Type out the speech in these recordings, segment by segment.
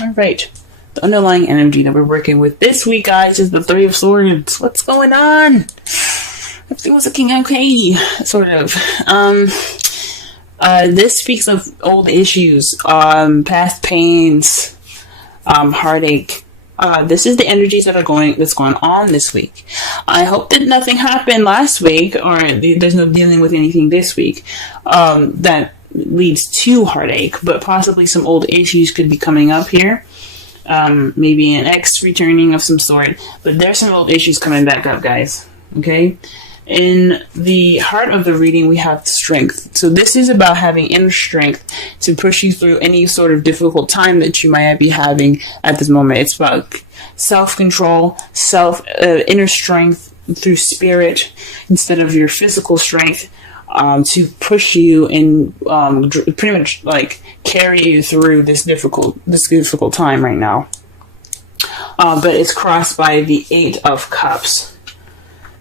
All right. The underlying energy that we're working with this week, guys, is the Three of Swords. What's going on? Everything was looking okay, sort of. This speaks of old issues, past pains, heartache. This is the energies that's going on this week. I hope that nothing happened last week, or there's no dealing with anything this week that leads to heartache, but possibly some old issues could be coming up here. Maybe an ex returning of some sort, but there's some old issues coming back up, guys. Okay? In the heart of the reading, we have strength. So this is about having inner strength to push you through any sort of difficult time that you might be having at this moment. It's about self-control, inner strength through spirit instead of your physical strength, to push you and pretty much like carry you through this difficult time right now. But it's crossed by the Eight of Cups.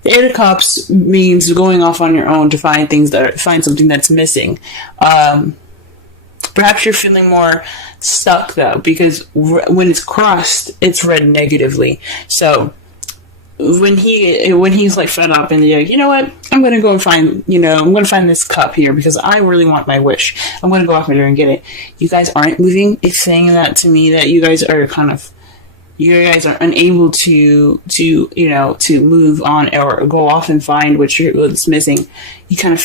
The Eight of Cups means going off on your own to find something that's missing. Perhaps you're feeling more stuck though, because when it's crossed, it's read negatively. So when he's like fed up and you're like, you know what, I'm going to go and find this cup here because I really want my wish. I'm going to go off there and get it. You guys aren't moving. It's saying that to me that you guys are unable to move on or go off and find what's missing. You're kind of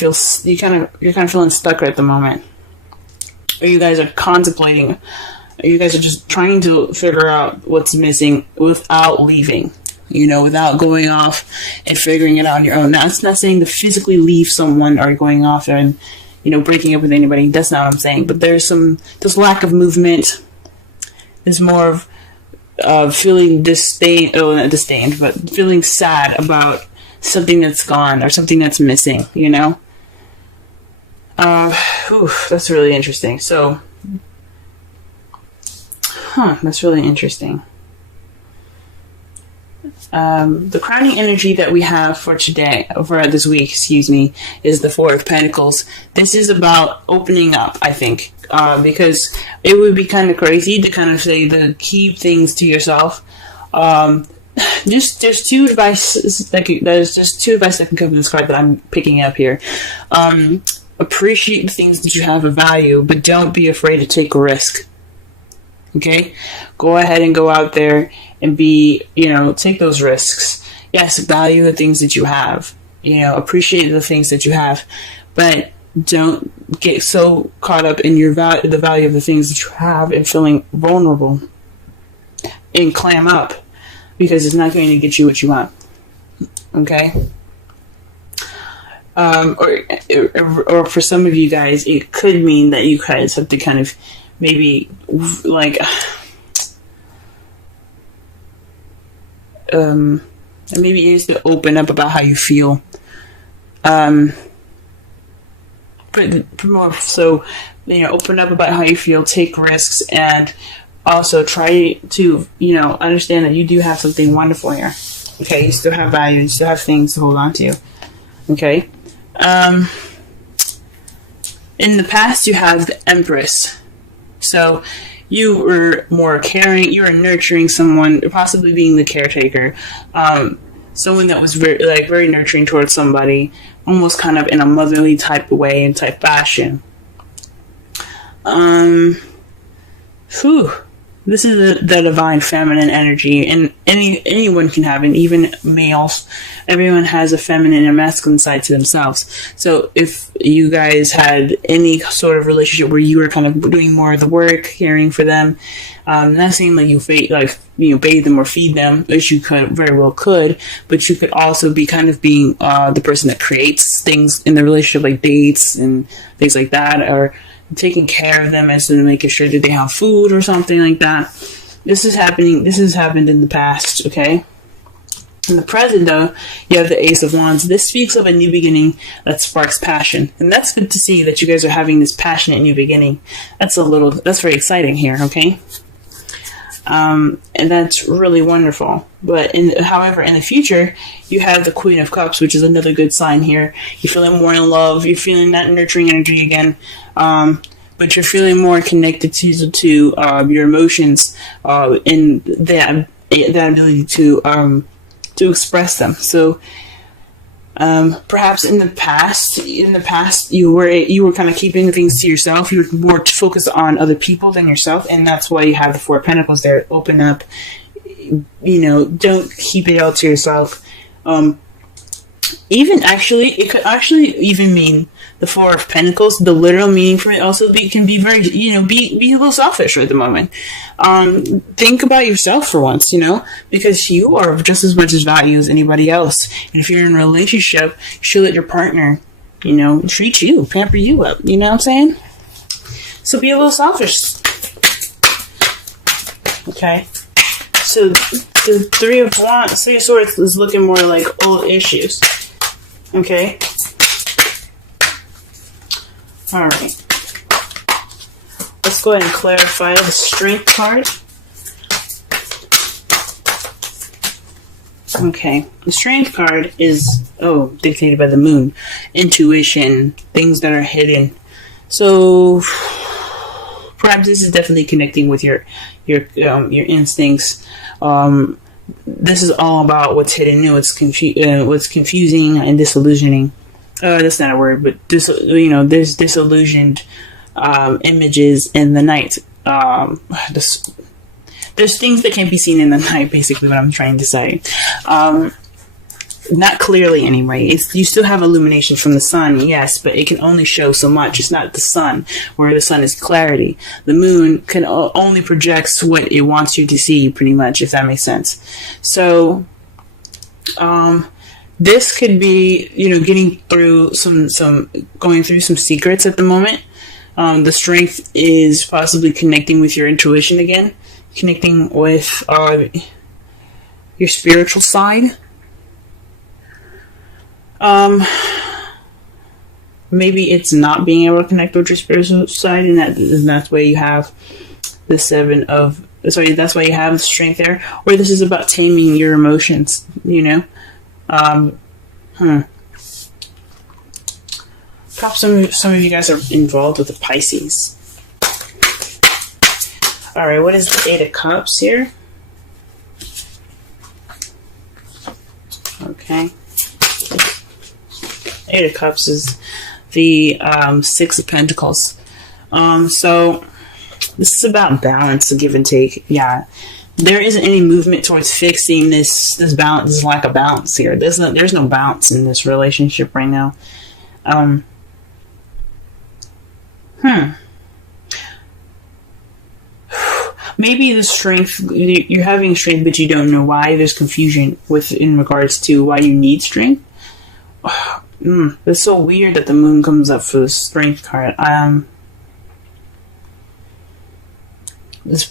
feeling stuck at the moment. Or you guys are contemplating, or you guys are just trying to figure out what's missing without leaving. Without going off and figuring it out on your own. Now, it's not saying to physically leave someone or going off and, breaking up with anybody. That's not what I'm saying. But there's lack of movement. There's more of feeling not disdained, but feeling sad about something that's gone or something that's missing, That's really interesting. So, that's really interesting. The crowning energy that we have for this week, is the Four of Pentacles. This is about opening up, I think, because it would be kind of crazy to kind of say to keep things to yourself. There's two advice that can come from this card that I'm picking up here. Appreciate the things that you have of value, but don't be afraid to take a risk. Okay? Go ahead and go out there and take those risks. Yes, value the things that you have. Appreciate the things that you have, but don't get so caught up in the value of the things that you have and feeling vulnerable and clam up, because it's not going to get you what you want. Okay? Or for some of you guys, it could mean that you guys have to kind of maybe like maybe it is to open up about how you feel, but more so, open up about how you feel, take risks, and also try to understand that you do have something wonderful here. Okay, you still have value, you still have things to hold on to. Okay, in the past you have the Empress. So you were more caring, you were nurturing someone, possibly being the caretaker, someone that was very nurturing towards somebody, almost kind of in a motherly type of way and type fashion. This is the divine feminine energy, and anyone can have it, even males. Everyone has a feminine and masculine side to themselves. So if you guys had any sort of relationship where you were kind of doing more of the work, caring for them, not saying that you bathe them or feed them, which you very well could, but you could also be kind of being the person that creates things in the relationship, like dates and things like that, or taking care of them as to making sure that they have food or something like that. This has happened in the past, okay? In the present, though, you have the Ace of Wands. This speaks of a new beginning that sparks passion. And that's good to see that you guys are having this passionate new beginning. That's very exciting here, okay? And that's really wonderful. But however, in the future, you have the Queen of Cups, which is another good sign here. You're feeling more in love. You're feeling that nurturing energy again. but you're feeling more connected to your emotions and that ability to express them. So perhaps in the past you were kind of keeping things to yourself. You were more focused on other people than yourself, and that's why you have the Four of Pentacles there. Open up, don't keep it all to yourself. It could actually even mean the Four of Pentacles. The literal meaning for it also can be very, be a little selfish at the moment. Think about yourself for once, because you are just as much as value as anybody else. And if you're in a relationship, you should let your partner, treat you, pamper you up. You know what I'm saying? So be a little selfish. Okay. So the Three of Swords is looking more like old issues. Okay. All right. Let's go ahead and clarify the Strength card. Okay. The Strength card is dictated by the Moon, intuition, things that are hidden. So perhaps this is definitely connecting with your instincts. This is all about what's hidden, what's confusing and disillusioning. That's not a word, but there's disillusioned images in the night. There's things that can't be seen in the night. Basically, what I'm trying to say. Not clearly anyway. You still have illumination from the sun, yes, but it can only show so much. It's not the sun, where the sun is clarity. The moon can only projects what it wants you to see, pretty much, if that makes sense. So, this could be, getting through going through some secrets at the moment. The Strength is possibly connecting with your intuition again, connecting with your spiritual side. Maybe it's not being able to connect with your spiritual side, and that's why you have the that's why you have the Strength there. Or this is about taming your emotions, Perhaps some of you guys are involved with the Pisces. Alright, what is the Eight of Cups here? Okay. Eight of Cups is the Six of Pentacles. So this is about balance, a give and take. Yeah, there isn't any movement towards fixing this balance. This lack of balance here. There's no balance in this relationship right now. Maybe the Strength, you're having Strength, but you don't know why. There's confusion in regards to why you need Strength. It's so weird that the Moon comes up for the Strength card. There's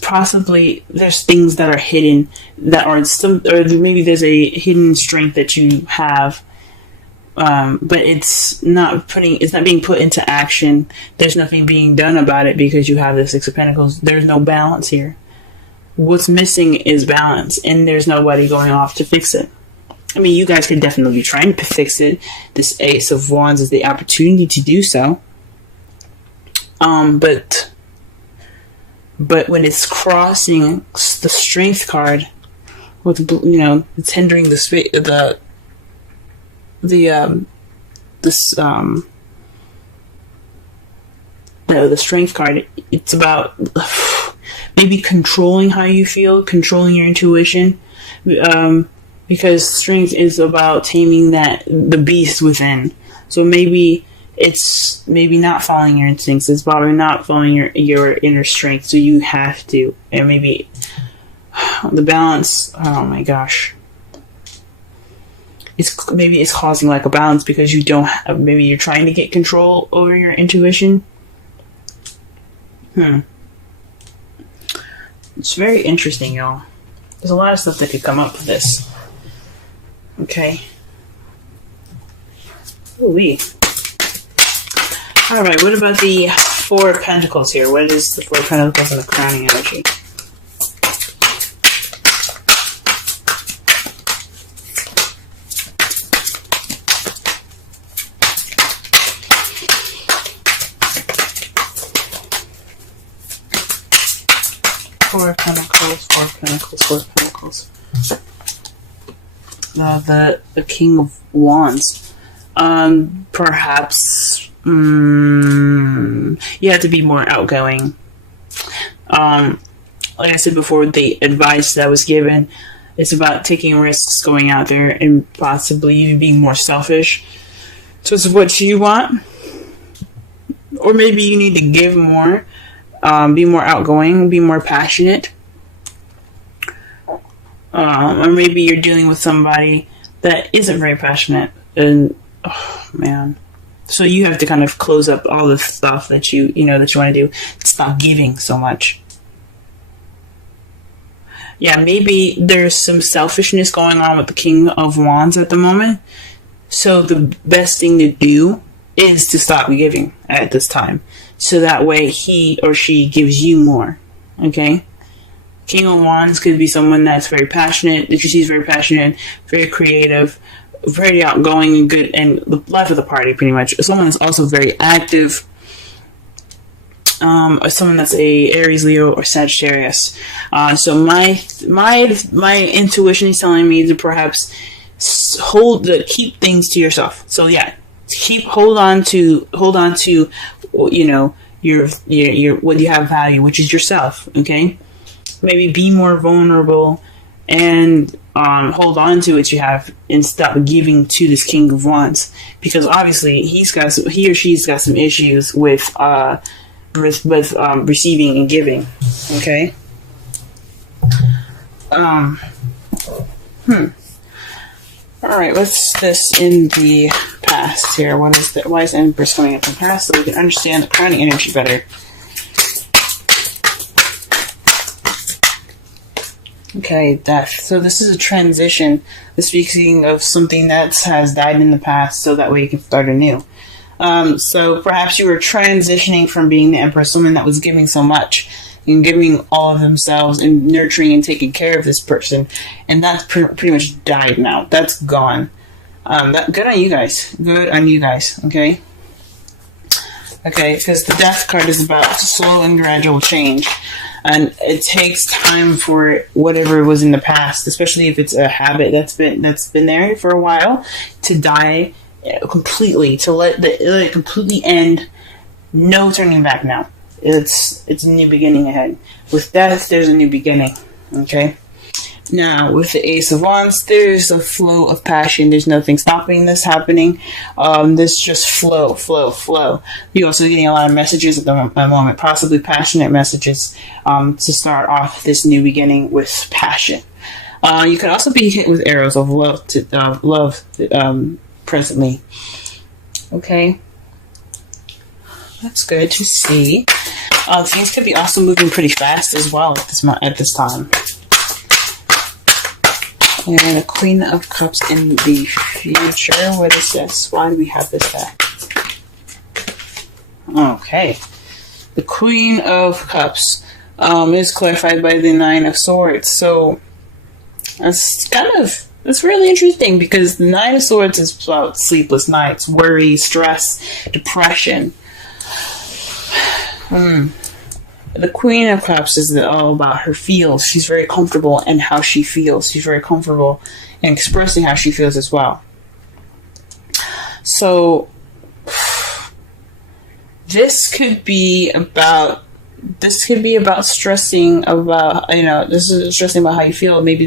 things that are hidden that are or maybe there's a hidden strength that you have, but it's not being put into action. There's nothing being done about it because you have the Six of Pentacles. There's no balance here. What's missing is balance, and there's nobody going off to fix it. I mean, you guys could definitely be trying to fix it. This Ace of Wands is the opportunity to do so. But when it's crossing the Strength card, with it's hindering the Strength card. It's about maybe controlling how you feel, controlling your intuition. Because Strength is about taming the beast within. So maybe it's not following your instincts. It's probably not following your inner strength. So you have to. And maybe the balance. Oh my gosh. Maybe it's causing lack of balance because you don't. Maybe you're trying to get control over your intuition. It's very interesting, y'all. There's a lot of stuff that could come up with this. Okay. Ooh-wee. Alright, what about the Four of Pentacles here? What is the Four of Pentacles and the crowning energy? Four of Pentacles, Four of Pentacles, Four of Pentacles. The King of Wands. Perhaps you have to be more outgoing. Like I said before, the advice that was given, it's about taking risks, going out there, and possibly even being more selfish towards what you want. Or maybe you need to give more, be more outgoing, be more passionate. Or maybe you're dealing with somebody that isn't very passionate, and oh man, so you have to kind of close up all the stuff that you want to do. Stop giving so much. Yeah, maybe there's some selfishness going on with the King of Wands at the moment. So the best thing to do is to stop giving at this time, so that way he or she gives you more. Okay. King of Wands could be someone that's very passionate, that you see is very passionate, very creative, very outgoing and good, and the life of the party, pretty much. Someone that's also very active, or someone that's a Aries, Leo, or Sagittarius. So my intuition is telling me to perhaps keep things to yourself. So yeah, hold on to your what you have value, which is yourself. Okay. Maybe be more vulnerable and hold on to what you have and stop giving to this King of Wands, because obviously he or she's got some issues with receiving and giving. Okay. All right. What's this in the past here? What is that? Why is Empress coming up in the past, so we can understand the crowning energy better? Okay, death. So this is a transition. This speaking of something that has died in the past, so that way you can start anew. So perhaps you were transitioning from being the Empress, someone that was giving so much and giving all of themselves and nurturing and taking care of this person, and that's pretty much died now. That's gone. Good on you guys. Good on you guys. Okay. Okay, because the Death card is about slow and gradual change. And it takes time for whatever was in the past, especially if it's a habit that's been there for a while, to die completely, to let it completely end. No turning back now. It's a new beginning ahead. With Death, there's a new beginning. Okay. Now, with the Ace of Wands, there's a flow of passion. There's nothing stopping this happening. This just flow. You're also getting a lot of messages at the moment, possibly passionate messages, to start off this new beginning with passion. You could also be hit with arrows of love, presently. Okay. That's good to see. Things could be also moving pretty fast as well at this time. And the Queen of Cups in the future. What is this? Why do we have this back? Okay. The Queen of Cups is clarified by the Nine of Swords. So that's really interesting, because the Nine of Swords is about sleepless nights, worry, stress, depression. The Queen of Cups is all about her feels. She's very comfortable in how she feels. She's very comfortable in expressing how she feels as well. So this could be about stressing about, this is stressing about how you feel. Maybe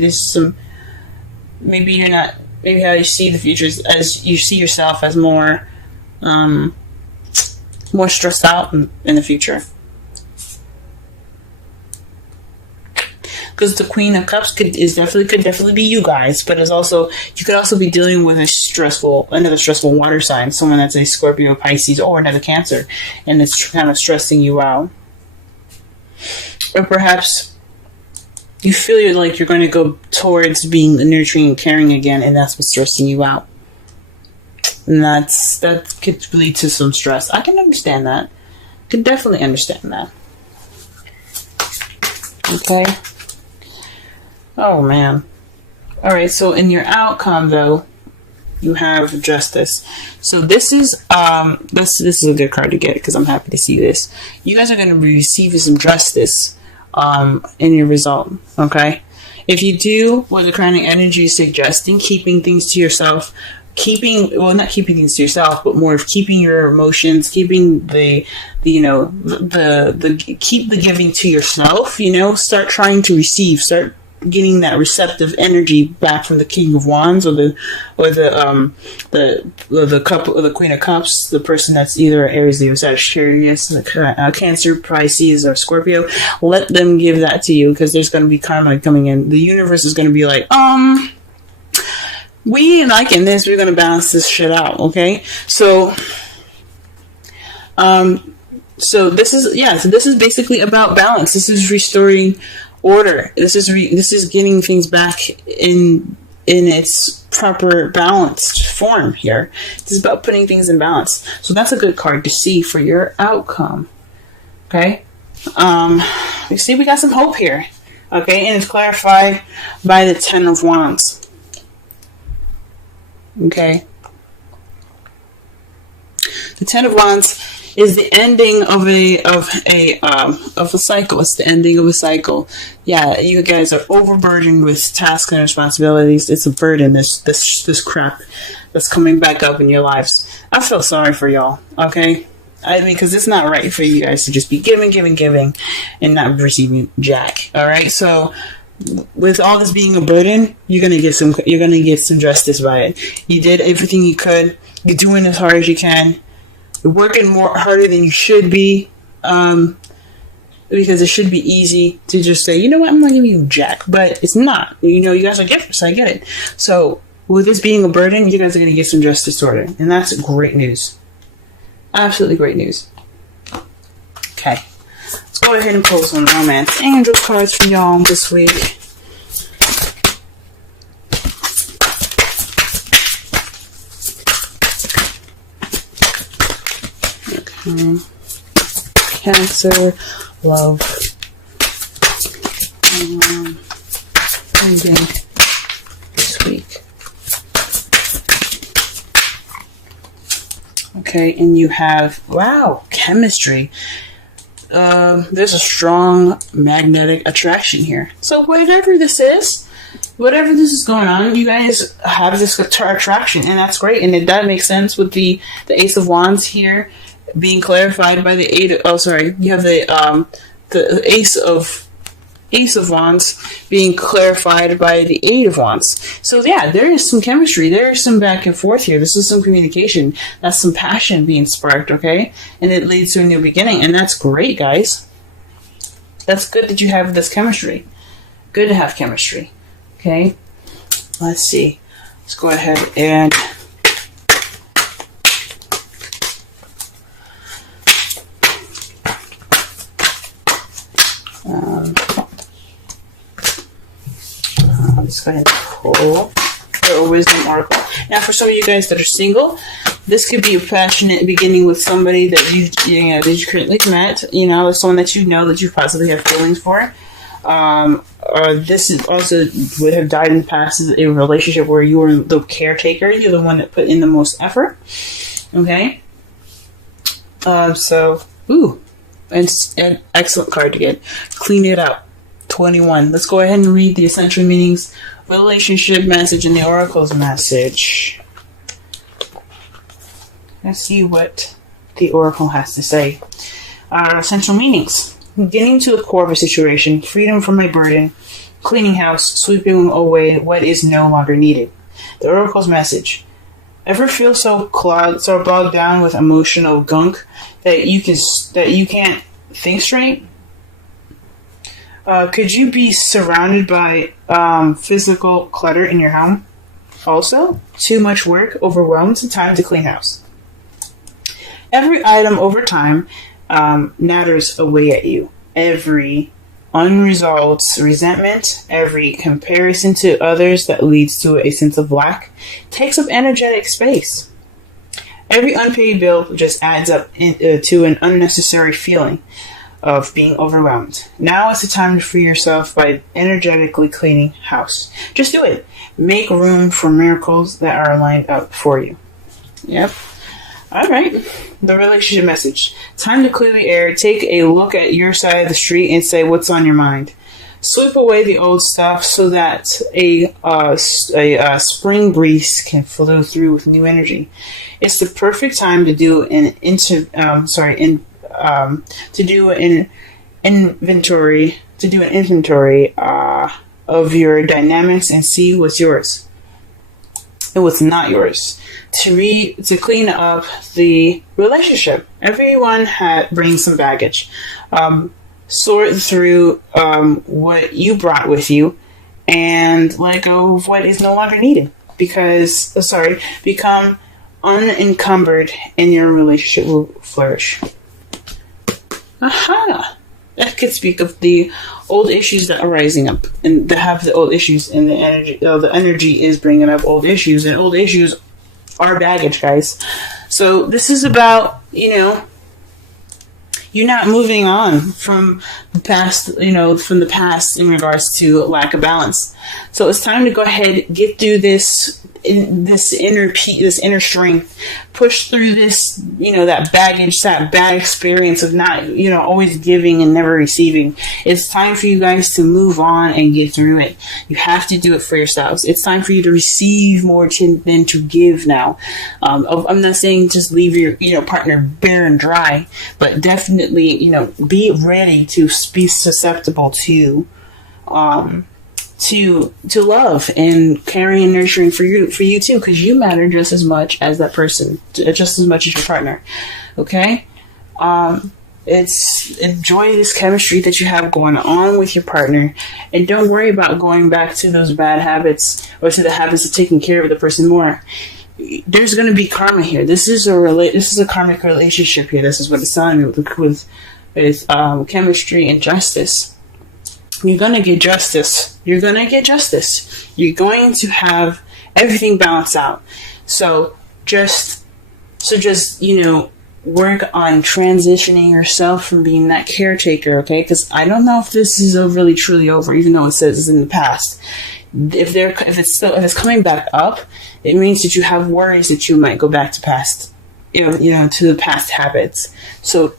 maybe how you see the future as you see yourself as more stressed out in the future. Because the Queen of Cups could definitely be you guys, but you could also be dealing with another stressful water sign, someone that's a Scorpio, Pisces, or another Cancer, and it's kind of stressing you out. Or perhaps you feel like you're going to go towards being nurturing and caring again, and that's what's stressing you out. And that could lead to some stress. I can understand that. Could definitely understand that. Okay. Oh man. Alright, so in your outcome though, you have Justice. So this is a good card to get, because I'm happy to see this. You guys are going to be receiving some justice in your result. Okay, if you do what the crowning energy is suggesting, keeping things to yourself, not keeping things to yourself, but more of keeping your emotions, keeping the keep the giving to yourself. Start trying to receive, start getting that receptive energy back from the King of Wands or the Queen of Cups, the person that's either Aries, Leo, Sagittarius, Cancer, Pisces, or Scorpio. Let them give that to you, because there's going to be karma coming in. The universe is going to be like, we liking this, we're going to balance this shit out. Okay, so this is basically about balance. This is restoring order. This is getting things back in its proper balanced form here. This is about putting things in balance. So that's a good card to see for your outcome. Okay, we see we got some hope here. Okay, and it's clarified by the Ten of Wands. Okay, the Ten of Wands is the ending of a cycle. It's the ending of a cycle. Yeah, you guys are overburdened with tasks and responsibilities. It's a burden. This crap that's coming back up in your lives. I feel sorry for y'all. Okay, I mean, because it's not right for you guys to just be giving, and not receiving jack. All right, so with all this being a burden, you're gonna get some justice by it. You did everything you could. You're doing as hard as you can. You're working harder than you should be, because it should be easy to just say, you know what, I'm not giving you jack, but it's not. You guys are givers, I get it. So with this being a burden, you guys are gonna get some justice order, and that's great news. Absolutely great news. Okay. Let's go ahead and pull some romance angel cards for y'all this week. Okay. Cancer, love, ending this week. Okay, and you have, wow, chemistry. There's a strong magnetic attraction here. So whatever this is going on, you guys have this attraction, and that's great. And that makes sense with the Ace of Wands here being clarified by the you have the Ace of Wands being clarified by the Eight of Wands. So yeah, there is some chemistry. There is some back and forth here. This is some communication. That's some passion being sparked, okay? And it leads to a new beginning. And that's great, guys. That's good that you have this chemistry. Good to have chemistry. Okay? Let's see. Let's go ahead and let's go ahead and pull a wisdom oracle. Now, for some of you guys that are single, this could be a passionate beginning with somebody that you currently met. Someone that that you possibly have feelings for. Or this is also would have died in the past as a relationship where you were the caretaker. You're the one that put in the most effort. Okay. An excellent card to get. Clean it up. 21. Let's go ahead and read the essential meanings, relationship message, and the oracle's message. Let's see what the oracle has to say. Essential meanings. Getting to the core of a situation, freedom from a burden, cleaning house, sweeping away what is no longer needed. The oracle's message. Ever feel so bogged down with emotional gunk that you can't think straight? Could you be surrounded by physical clutter in your home? Also, too much work overwhelms the time to clean house. Every item over time natters away at you. Every unresolved resentment, every comparison to others that leads to a sense of lack takes up energetic space. Every unpaid bill just adds up to an unnecessary feeling of being overwhelmed. Now is the time to free yourself by energetically cleaning house. Just do it. Make room for miracles that are lined up for you. Yep. All right. The relationship message. Time to clear the air. Take a look at your side of the street and say what's on your mind. Sweep away the old stuff so that a spring breeze can flow through with new energy. It's the perfect time to do an inventory of your dynamics and see what's yours and what's not yours. To clean up the relationship. Everyone brings some baggage. Sort through what you brought with you and let go of what is no longer needed. Become unencumbered and your relationship will flourish. Aha! That could speak of the old issues that are rising up and that have the old issues, and the energy is bringing up old issues, and old issues are baggage, guys. So this is about, you're not moving on from the past, from the past in regards to lack of balance. So it's time to go ahead, get through this inner strength, push through this, that baggage, that bad experience of not, always giving and never receiving. It's time for you guys to move on and get through it. You have to do it for yourselves. It's time for you to receive more than to give now. I'm not saying just leave your, partner bare and dry, but definitely, be ready to be susceptible to love and caring and nurturing for you too, because you matter just as much as that person, just as much as your partner. Okay? Enjoy this chemistry that you have going on with your partner, and don't worry about going back to those bad habits or to the habits of taking care of the person more. There's going to be karma here. This is a karmic relationship here. This is what it's telling me with chemistry and justice. You're going to get justice. You're going to have everything balanced out. So just work on transitioning yourself from being that caretaker, okay? Because I don't know if this is really truly over, even though it says it's in the past. If it's coming back up, it means that you have worries that you might go back to past, to the past habits. So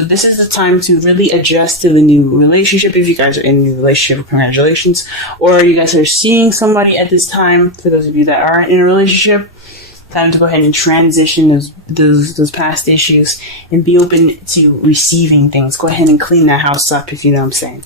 this is the time to really adjust to the new relationship. If you guys are in a new relationship, congratulations. Or you guys are seeing somebody at this time, for those of you that aren't in a relationship, time to go ahead and transition those past issues and be open to receiving things. Go ahead and clean that house up, if you know what I'm saying.